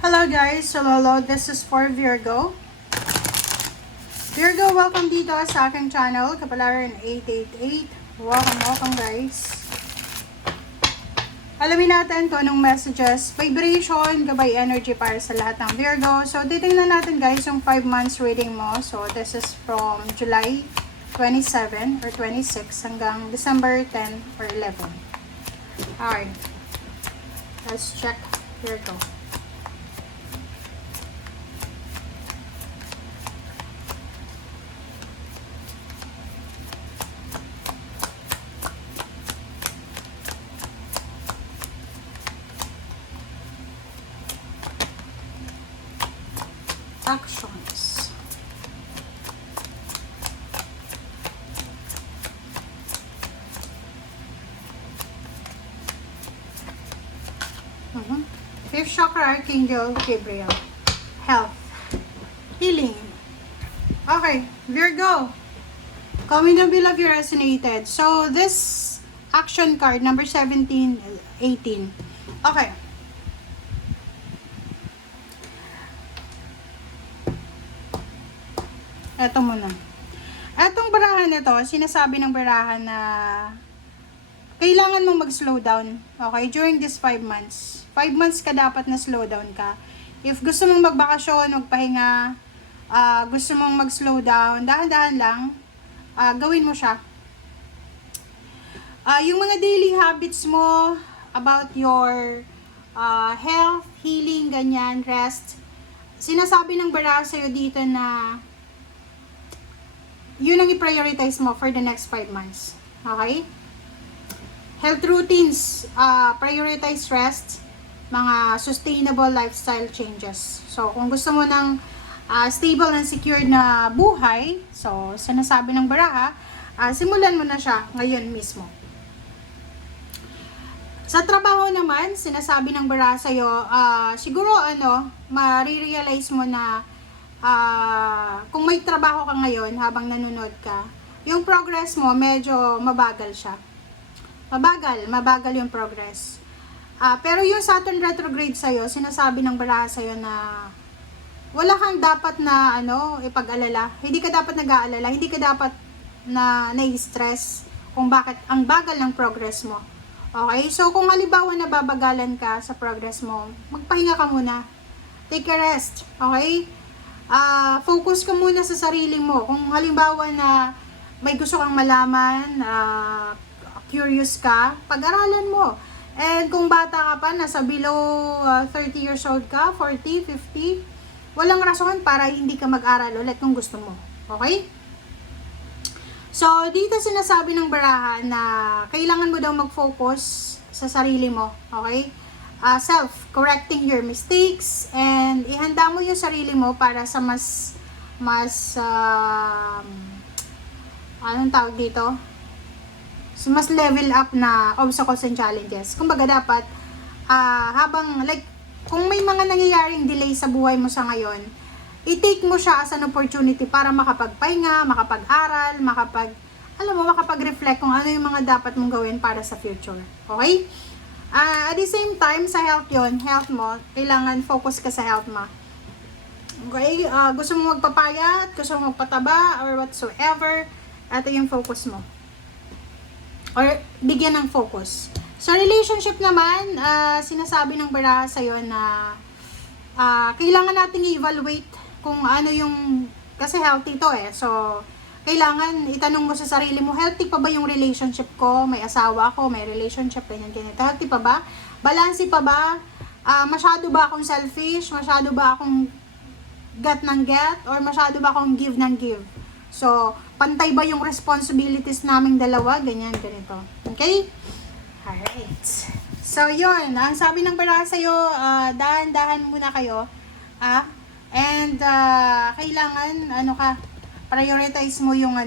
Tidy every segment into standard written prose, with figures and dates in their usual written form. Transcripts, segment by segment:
Hello guys, hello, this is for Virgo. Virgo, welcome dito sa aking channel, Kapalaran 888. Welcome guys. Alamin natin kung anong messages, vibration, gabay energy para sa lahat ng Virgo. So, titingnan natin guys yung 5 months reading mo. So, this is from July 27 or 26 hanggang December 10 or 11. Alright. Let's check Virgo. Actions. Fifth chakra, Archangel Gabriel. Health. Healing. Okay, Virgo. Comment down below if you resonated. So, this action card, number 17, 18. Okay. Eto muna. Etong barahan na to, sinasabi ng barahan na kailangan mong mag-slow down. Okay? During this 5 months. 5 months ka dapat na slow down ka. If gusto mong magbakasyon, magpahinga, gusto mong mag-slow down, dahan-dahan lang, gawin mo siya. Yung mga daily habits mo about your health, healing, ganyan, rest, sinasabi ng barahan sa'yo dito na yun ang i-prioritize mo for the next 5 months. Okay? Health routines, prioritize rest, mga sustainable lifestyle changes. So, kung gusto mo ng stable and secured na buhay, so, sinasabi ng baraha, simulan mo na siya ngayon mismo. Sa trabaho naman, sinasabi ng baraha sa'yo, siguro, marirealize mo na kung may trabaho ka ngayon habang nanonood ka, yung progress mo medyo mabagal siya. Mabagal yung progress. Pero yung Saturn retrograde sa'yo, sinasabi ng baraha sa'yo na wala kang dapat na ipag-alala. Hindi ka dapat nag-aalala, hindi ka dapat na nai-stress kung bakit ang bagal ng progress mo. Okay? So kung halimbawa nababagalan ka sa progress mo, magpahinga ka muna. Take a rest. Okay? Focus ka muna sa sarili mo. Kung halimbawa na may gusto kang malaman, curious ka, pag-aralan mo. And kung bata ka pa, nasa below 30 years old ka, 40, 50, walang rason para hindi ka mag-aral ulit kung gusto mo. Okay? So, dito sinasabi ng baraha na kailangan mo daw mag-focus sa sarili mo. Okay? Self-correcting your mistakes and ihanda mo yung sarili mo para sa mas anong tawag dito? So, mas level up na obstacles and challenges. Kumbaga dapat kung may mga nangyayaring delay sa buhay mo sa ngayon, i-take mo siya as an opportunity para makapagpahinga, makapag-aral, makapag-reflect kung ano yung mga dapat mong gawin para sa future. Okay? At the same time, sa health mo, kailangan focus ka sa health mo. Okay? Gusto mo magpapayat, gusto mo magpataba, or whatsoever, ito yung focus mo. Or bigyan ng focus. Sa relationship naman, sinasabi ng baraha sa'yo na kailangan nating i-evaluate kung ano yung, kasi healthy to so kailangan itanong mo sa sarili mo, healthy pa ba yung relationship ko? May asawa ako, may relationship, ganyan. Healthy pa ba? Balanse pa ba? Masyado ba akong selfish? Masyado ba akong get ng get? Or masyado ba akong give ng give? So, pantay ba yung responsibilities naming dalawa? Ganyan, ganito. Okay? Alright. So, yun. Ang sabi ng baraha sa'yo, dahan-dahan muna kayo. And, kailangan, prioritize mo yung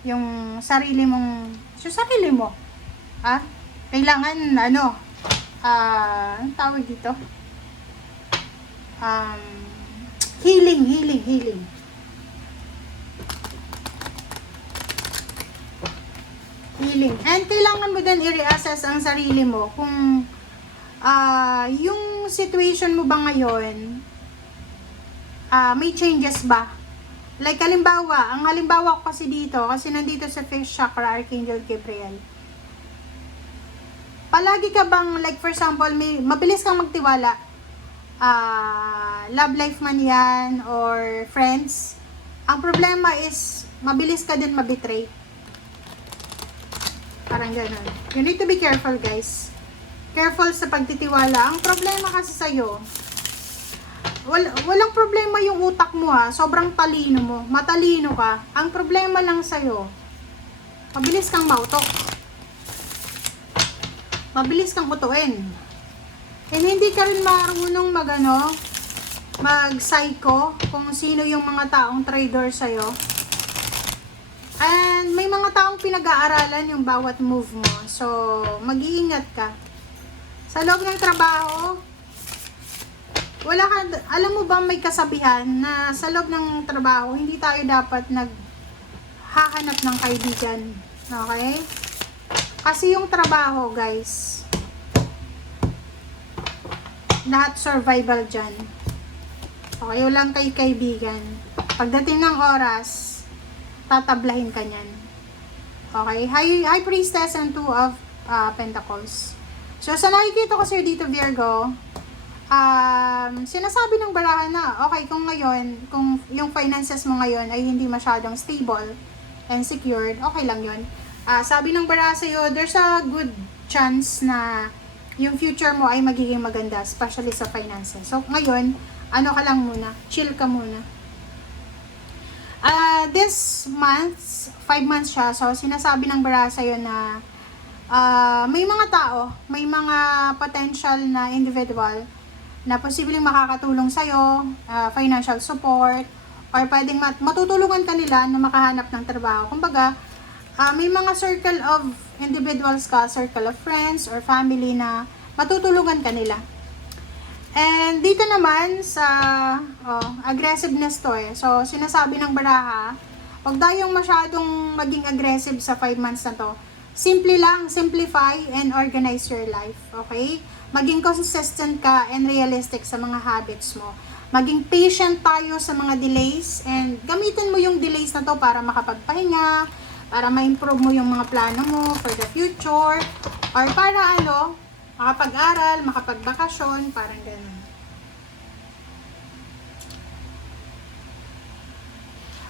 yung sarili mo. Kailangan anong tawag dito? Healing. And kailangan mo din i-reassess ang sarili mo kung yung yung situation mo ba ngayon, may changes ba? Like halimbawa, ang halimbawa ko kasi dito, kasi nandito sa 5th chakra, Archangel Gabriel. Palagi ka bang, like for example, mabilis kang magtiwala? Love life man yan, or friends. Ang problema is, mabilis ka din mabitray. Parang ganun. You need to be careful, guys. Careful sa pagtitiwala. Ang problema kasi sa'yo, walang problema yung utak mo ha. Sobrang talino mo. Matalino ka. Ang problema lang sa'yo, mabilis kang mautok. Mabilis kang utuin. And hindi ka rin marunong mag-psycho kung sino yung mga taong traitor sa'yo. And may mga taong pinag-aaralan yung bawat move mo. So, mag-iingat ka. Sa loob ng trabaho, alam mo ba may kasabihan na sa loob ng trabaho, hindi tayo dapat naghahanap ng kaibigan. Okay? Kasi yung trabaho, guys, lahat survival dyan. Okay, walang kayo kaibigan. Pagdating ng oras, tatablahin ka nyan. Okay? High Priestess and 2 of Pentacles. So, sa nakikita ko sir dito, Virgo, sinasabi ng barahan na, okay, kung yung finances mo ngayon ay hindi masyadong stable and secured, okay lang yun. Sabi ng baraha sa'yo, there's a good chance na yung future mo ay magiging maganda, especially sa finances. So, ngayon, ano ka lang muna, chill ka muna. This month, 5 months siya, so sinasabi ng baraha sa'yo na may mga tao, may mga potential na individual na posibleng makakatulong sa'yo, financial support, or pwedeng matutulungan ka nila na makahanap ng trabaho. Kumbaga, may mga circle of individuals ka, circle of friends or family na matutulungan ka nila. And dito naman sa aggressiveness to eh. So, sinasabi ng baraha, huwag tayong masyadong maging aggressive sa 5 months na to. Simple lang, simplify and organize your life. Okay? Maging consistent ka and realistic sa mga habits mo. Maging patient tayo sa mga delays and gamitin mo yung delays na to para makapagpahinga, para ma-improve mo yung mga plano mo for the future, or para makapag-aral, makapagbakasyon, parang ganun.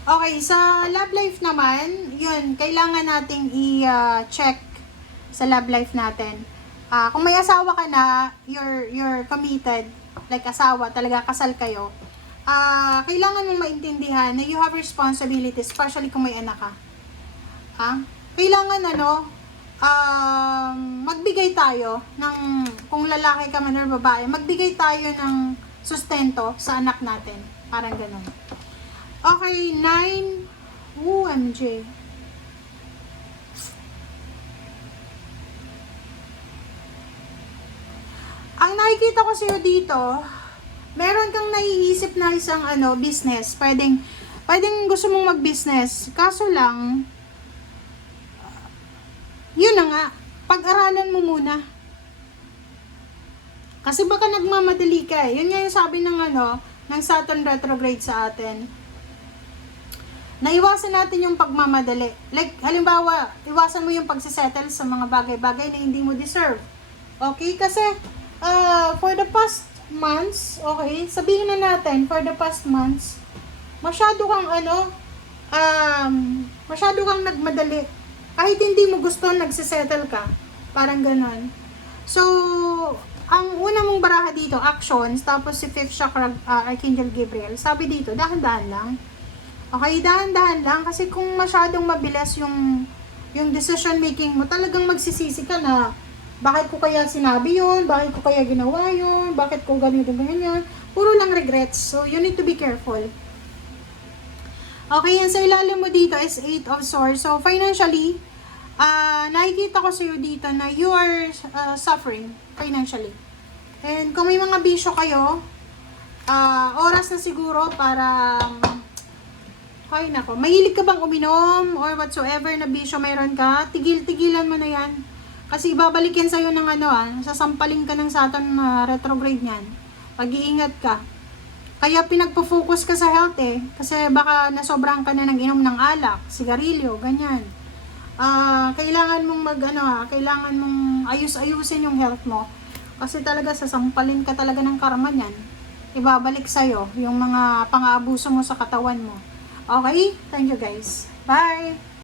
Okay, sa love life naman, yun, kailangan nating i-check sa love life natin. Kung may asawa ka na, you're committed, like asawa, talaga kasal kayo, kailangan mong maintindihan na you have responsibility, especially kung may anak ka. Kailangan magbigay tayo ng, kung lalaki ka man or babae, magbigay tayo ng sustento sa anak natin. Parang ganun. Okay, 9. OMG. Ang nakikita ko sa'yo dito, meron kang naiisip na isang business. Pwedeng gusto mong mag-business. Kaso lang, yun na nga, pag-aralan mo muna. Kasi baka nagmamadali ka eh. Yun nga yung sabi ng Saturn retrograde sa atin. Naiwasan natin yung pagmamadali. Like, halimbawa, iwasan mo yung pagsisettle sa mga bagay-bagay na hindi mo deserve. Okay? Kasi, for the past months, okay, sabihin na natin, for the past months, masyado kang nagmadali. Kahit hindi mo gusto, nagsisettle ka. Parang ganon. So, ang una mong baraha dito, actions, tapos si 5th chakra, Archangel Gabriel, sabi dito, dahan-dahan lang. Okay, dahan-dahan lang. Kasi kung masyadong mabilis yung decision making mo, talagang magsisisi ka na, bakit ko kaya sinabi yun? Bakit ko kaya ginawa yun? Bakit ko ganito, ganyan? Puro lang regrets. So, you need to be careful. Okay, yan sa ilalim mo dito is 8 of Swords. So, financially, nakikita ko sa'yo dito na you are suffering financially. And kung may mga bisyo kayo, oras na siguro para, mahilig ka bang uminom or whatsoever na bisyo mayroon ka, tigilan mo na yan. Kasi babalik yan sa'yo ng sasampalin ka ng Saturn na retrograde niyan. Pag-iingat ka. Kaya pinagpo-focus ka sa health kasi baka nasobrahan ka na ng inom ng alak, sigarilyo, ganyan. Kailangan mong kailangan mong ayusin yung health mo. Kasi talaga sasampalin ka talaga ng karma niyan. Ibabalik sa'yo yung mga pang-aabuso mo sa katawan mo. Okay? Thank you guys. Bye!